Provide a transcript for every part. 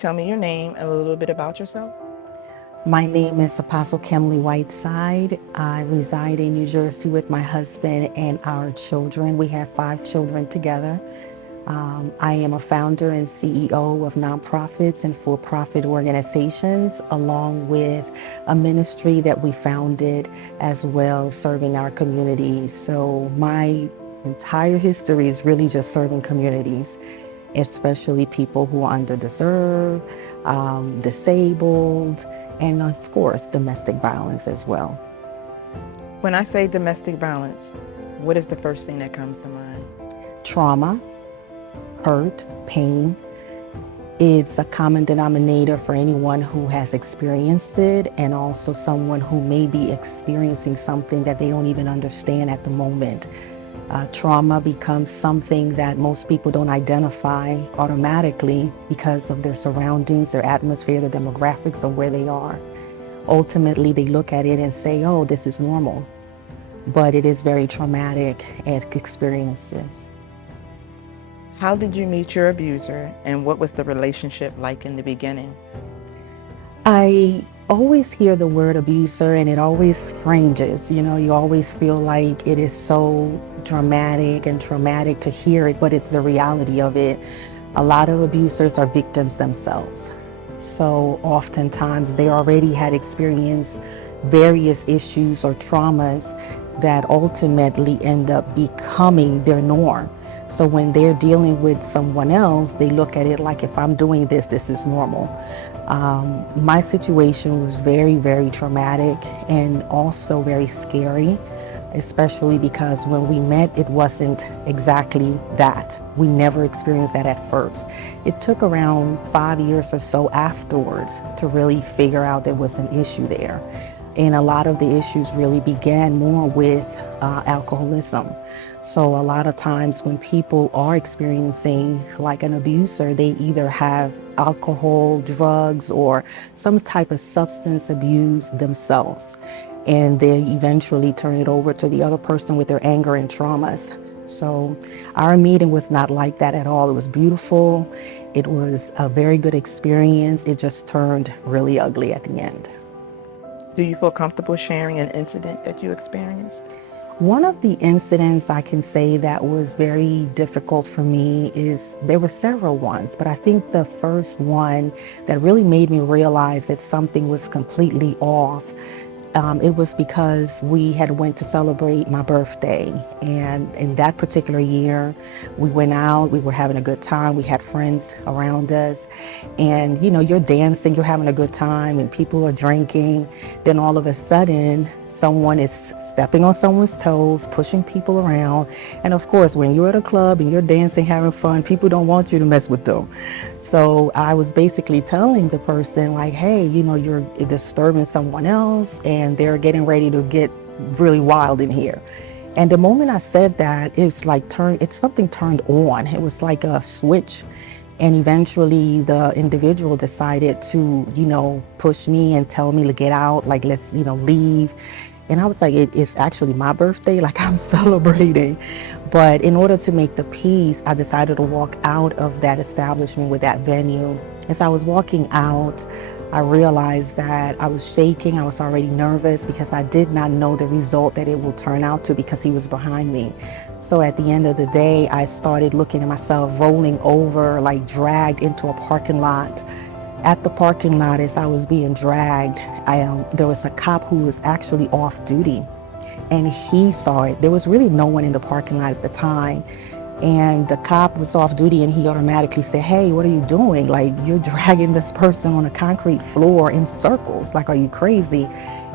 tell me your name and a little bit about yourself? My name is Apostle Kemley Whiteside. I reside in New Jersey with my husband and our children. We have 5 children together. I am a founder and CEO of nonprofits and for-profit organizations, along with a ministry that we founded as well, serving our communities. So my entire history is really just serving communities, especially people who are underdeserved, disabled, and of course, domestic violence as well. When I say domestic violence, what is the first thing that comes to mind? Trauma, hurt, pain. It's a common denominator for anyone who has experienced it, and also someone who may be experiencing something that they don't even understand at the moment. Trauma becomes something that most people don't identify automatically because of their surroundings, their atmosphere, the demographics of where they are. Ultimately, they look at it and say, oh, this is normal. But it is very traumatic experiences. How did you meet your abuser, and what was the relationship like in the beginning? I always hear the word abuser and it always fringes. You always feel like it is so dramatic and traumatic to hear it, but it's the reality of it. A lot of abusers are victims themselves. So oftentimes they already had experienced various issues or traumas that ultimately end up becoming their norm. So when they're dealing with someone else, they look at it like, if I'm doing this, this is normal. My situation was very, very traumatic and also very scary, especially because when we met, it wasn't exactly that. We never experienced that at first. It took around 5 years or so afterwards to really figure out there was an issue there. And a lot of the issues really began more with alcoholism. So a lot of times when people are experiencing like an abuser, they either have alcohol, drugs, or some type of substance abuse themselves. And they eventually turn it over to the other person with their anger and traumas. So our meeting was not like that at all. It was beautiful. It was a very good experience. It just turned really ugly at the end. Do you feel comfortable sharing an incident that you experienced? One of the incidents I can say that was very difficult for me is, there were several ones, but I think the first one that really made me realize that something was completely off, it was because we had went to celebrate my birthday, and in that particular year we went out, we were having a good time, we had friends around us, and you're dancing, you're having a good time, and people are drinking. Then all of a sudden someone is stepping on someone's toes, pushing people around, and of course when you're at a club and you're dancing, having fun, people don't want you to mess with them. So I was basically telling the person like, hey, you're disturbing someone else and they're getting ready to get really wild in here. And the moment I said that, it's like something turned on. It was like a switch. And eventually the individual decided to, push me and tell me to get out, like, let's, leave. And I was like, it's actually my birthday, like I'm celebrating. But in order to make the peace, I decided to walk out of that establishment with that venue. As I was walking out, I realized that I was shaking. I was already nervous because I did not know the result that it will turn out to, because he was behind me. So at the end of the day, I started looking at myself rolling over, like dragged into a parking lot. At the parking lot, as I was being dragged, there was a cop who was actually off duty, and he saw it. There was really no one in the parking lot at the time. And the cop was off duty, and he automatically said, hey, what are you doing? Like, you're dragging this person on a concrete floor in circles. Like, are you crazy?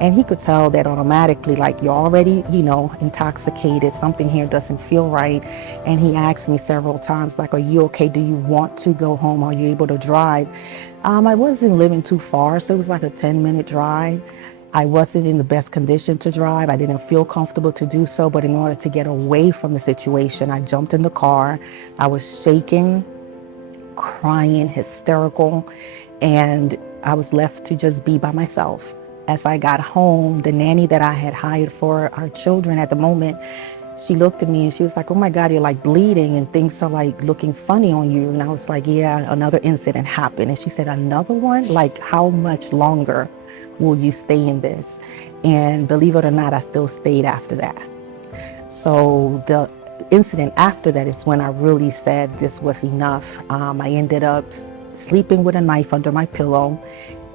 And he could tell that automatically, like, you're already, intoxicated. Something here doesn't feel right. And he asked me several times, like, are you okay? Do you want to go home? Are you able to drive? I wasn't living too far, so it was like a 10-minute drive. I wasn't in the best condition to drive. I didn't feel comfortable to do so, but in order to get away from the situation, I jumped in the car. I was shaking, crying, hysterical, and I was left to just be by myself. As I got home, the nanny that I had hired for our children at the moment, She looked at me and she was like, oh my God, you're like bleeding and things are like looking funny on you. And I was like, yeah, another incident happened. And she said, another one? Like, how much longer will you stay in this? And believe it or not, I still stayed after that. So the incident after that is when I really said this was enough. I ended up sleeping with a knife under my pillow.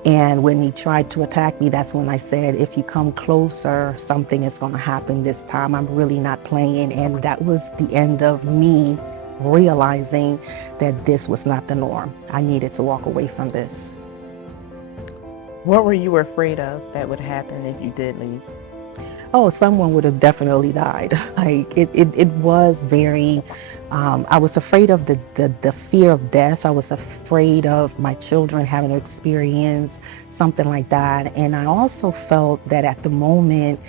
And when he tried to attack me, that's when I said, if you come closer, something is going to happen this time. I'm really not playing. And that was the end of me realizing that this was not the norm. I needed to walk away from this. What were you afraid of that would happen if you did leave? Oh, someone would have definitely died. Like it was very, I was afraid of the fear of death. I was afraid of my children having to experience something like that. And I also felt that at the moment,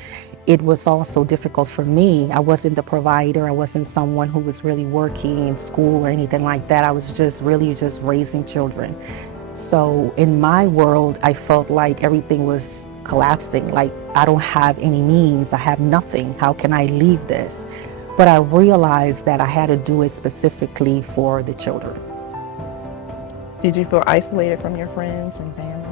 it was also difficult for me. I wasn't the provider. I wasn't someone who was really working in school or anything like that. I was just really just raising children. So in my world, I felt like everything was collapsing. Like I don't have any means. I have nothing. How can I leave this? But I realized that I had to do it specifically for the children. Did you feel isolated from your friends and family?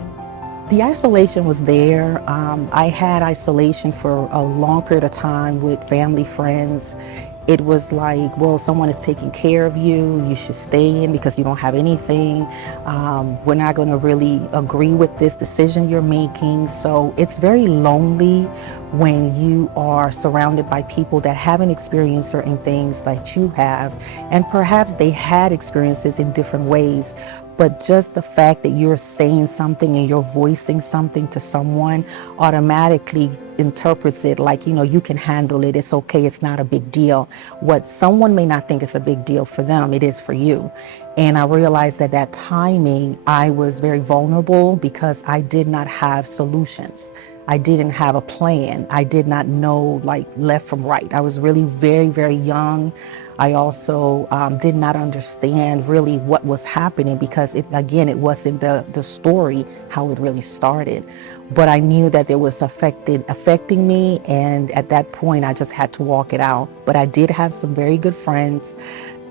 The isolation was there. I had isolation for a long period of time with family, friends. It was like, well, someone is taking care of you. You should stay in because you don't have anything. We're not going to really agree with this decision you're making. So it's very lonely when you are surrounded by people that haven't experienced certain things that you have. And perhaps they had experiences in different ways. But just the fact that you're saying something and you're voicing something to someone automatically interprets it like, you can handle it. It's okay. It's not a big deal. What someone may not think is a big deal for them, it is for you. And I realized that that timing, I was very vulnerable because I did not have solutions. I didn't have a plan. I did not know like left from right. I was really very, very young. I also did not understand really what was happening because it wasn't the story how it really started. But I knew that it was affecting me. And at that point, I just had to walk it out. But I did have some very good friends.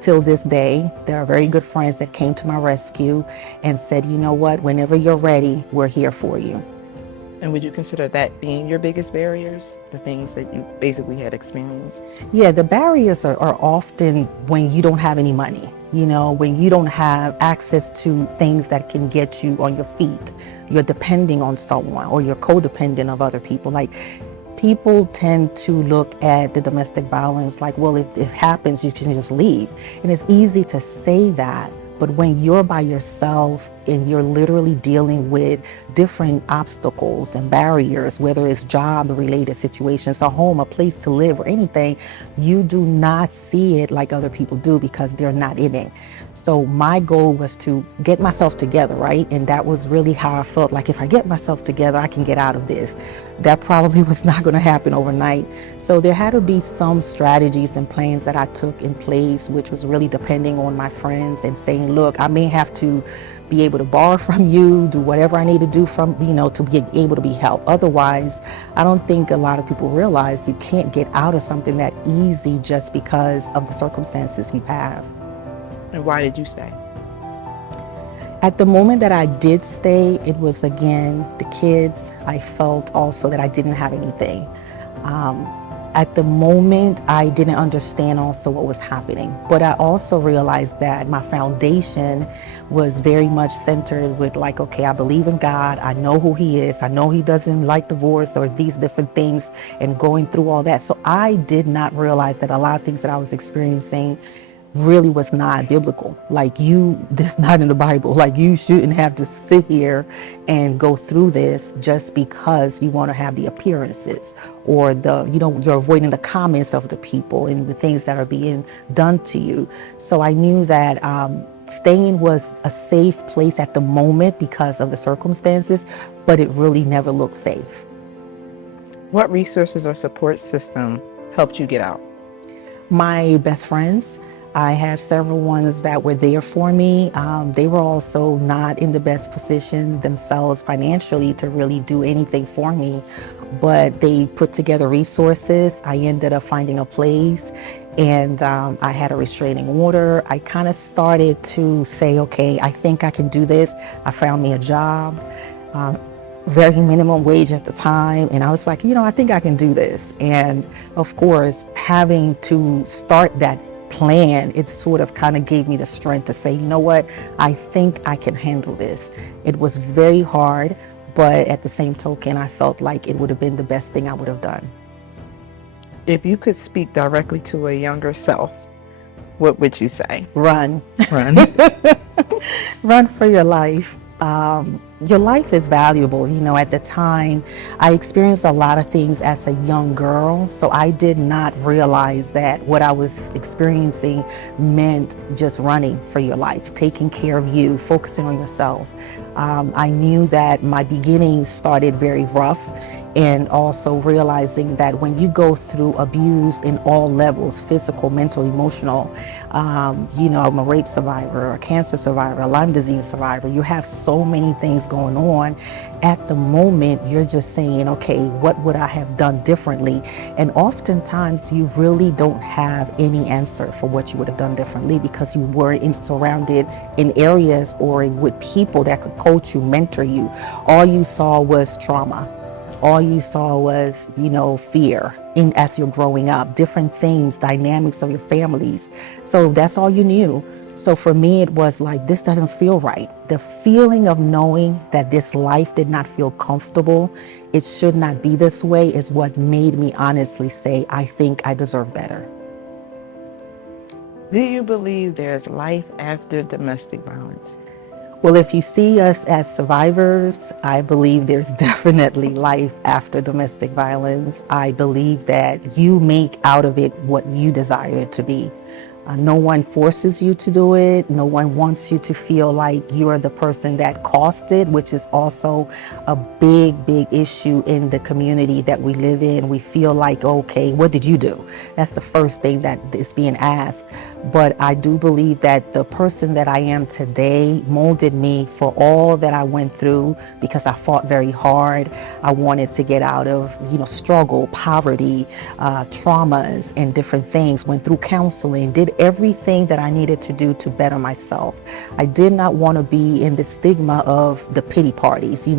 Till this day, there are very good friends that came to my rescue and said, you know what, whenever you're ready, we're here for you. And would you consider that being your biggest barriers, the things that you basically had experienced? Yeah, the barriers are often when you don't have any money, when you don't have access to things that can get you on your feet. You're depending on someone or you're codependent of other people. Like people tend to look at the domestic violence like, well, if it happens, you can just leave. And it's easy to say that. But when you're by yourself and you're literally dealing with different obstacles and barriers, whether it's job-related situations, a home, a place to live, or anything, you do not see it like other people do because they're not in it. So my goal was to get myself together, right? And that was really how I felt like if I get myself together, I can get out of this. That probably was not going to happen overnight. So there had to be some strategies and plans that I took in place, which was really depending on my friends and saying, look, I may have to be able to borrow from you, do whatever I need to do to be able to be helped. Otherwise, I don't think a lot of people realize you can't get out of something that easy just because of the circumstances you have. And why did you stay? At the moment that I did stay, it was again, the kids. I felt also that I didn't have anything. At the moment, I didn't understand also what was happening, but I also realized that my foundation was very much centered with like, okay, I believe in God. I know who He is. I know He doesn't like divorce or these different things and going through all that. So I did not realize that a lot of things that I was experiencing really was not biblical. Like this not in the Bible. Like you shouldn't have to sit here and go through this just because you want to have the appearances or you're avoiding the comments of the people and the things that are being done to you. So I knew that staying was a safe place at the moment because of the circumstances, but it really never looked safe. What resources or support system helped you get out? My best friends. I had several ones that were there for me. They were also not in the best position themselves financially to really do anything for me, but they put together resources. I ended up finding a place, and I had a restraining order. I kind of started to say, okay, I think I can do this. I found me a job. Um, Very minimum wage at the time, and I was like, I think I can do this. And of course, having to start that plan, it sort of kind of gave me the strength to say, you know what, I think I can handle this. It was very hard, but at the same token, I felt like it would have been the best thing I would have done. If you could speak directly to a younger self, what would you say? Run. Run. Run for your life. Your life is valuable. At the time, I experienced a lot of things as a young girl, so I did not realize that what I was experiencing meant just running for your life, taking care of you, focusing on yourself. I knew that my beginnings started very rough, and also realizing that when you go through abuse in all levels, physical, mental, emotional, I'm a rape survivor, a cancer survivor, a Lyme disease survivor, you have so many things going on. At the moment, you're just saying, okay, what would I have done differently? And oftentimes you really don't have any answer for what you would have done differently, because you weren't surrounded in areas or with people that could coach you, mentor you. All you saw was trauma. All you saw was, fear as you're growing up, different things, dynamics of your families. So that's all you knew. So for me, it was like, this doesn't feel right. The feeling of knowing that this life did not feel comfortable, it should not be this way, is what made me honestly say, I think I deserve better. Do you believe there's life after domestic violence? Well, if you see us as survivors, I believe there's definitely life after domestic violence. I believe that you make out of it what you desire it to be. No one forces you to do it. No one wants you to feel like you're the person that caused it, which is also a big, big issue in the community that we live in. We feel like, okay, what did you do? That's the first thing that is being asked. But I do believe that the person that I am today molded me for all that I went through, because I fought very hard. I wanted to get out of, struggle, poverty, traumas, and different things. Went through counseling, did everything that I needed to do to better myself. I did not want to be in the stigma of the pity parties,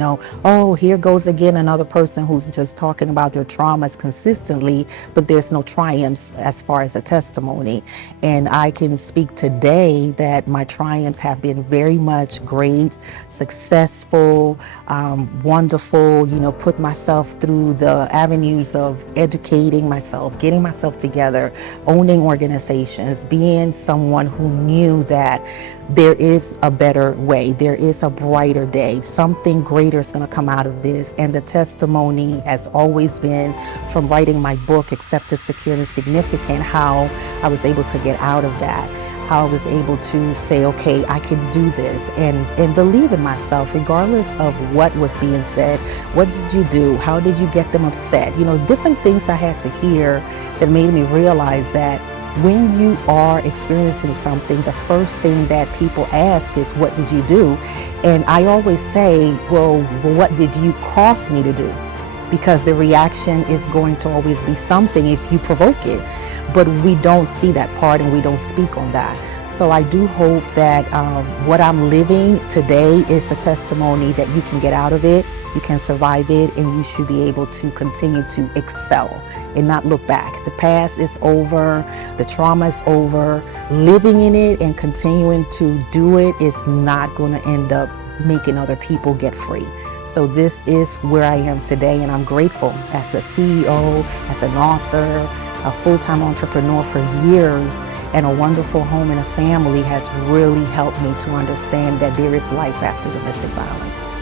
oh, here goes again another person who's just talking about their traumas consistently, but there's no triumphs as far as a testimony. And I can speak today that my triumphs have been very much great, successful, wonderful, put myself through the avenues of educating myself, getting myself together, owning organizations, being someone who knew that there is a better way, there is a brighter day, something greater is going to come out of this. And the testimony has always been, from writing my book, Accepted, Secured, and Significant, how I was able to get out of that, how I was able to say, okay, I can do this, and believe in myself, regardless of what was being said. What did you do? How did you get them upset? Different things I had to hear that made me realize that when you are experiencing something, the first thing that people ask is, what did you do? And I always say, well, what did you cause me to do? Because the reaction is going to always be something if you provoke it. But we don't see that part, and we don't speak on that. So I do hope that what I'm living today is a testimony that you can get out of it, you can survive it, and you should be able to continue to excel and not look back. The past is over, the trauma is over. Living in it and continuing to do it is not going to end up making other people get free. So this is where I am today, and I'm grateful as a CEO, as an author, a full-time entrepreneur for years, and a wonderful home and a family has really helped me to understand that there is life after domestic violence.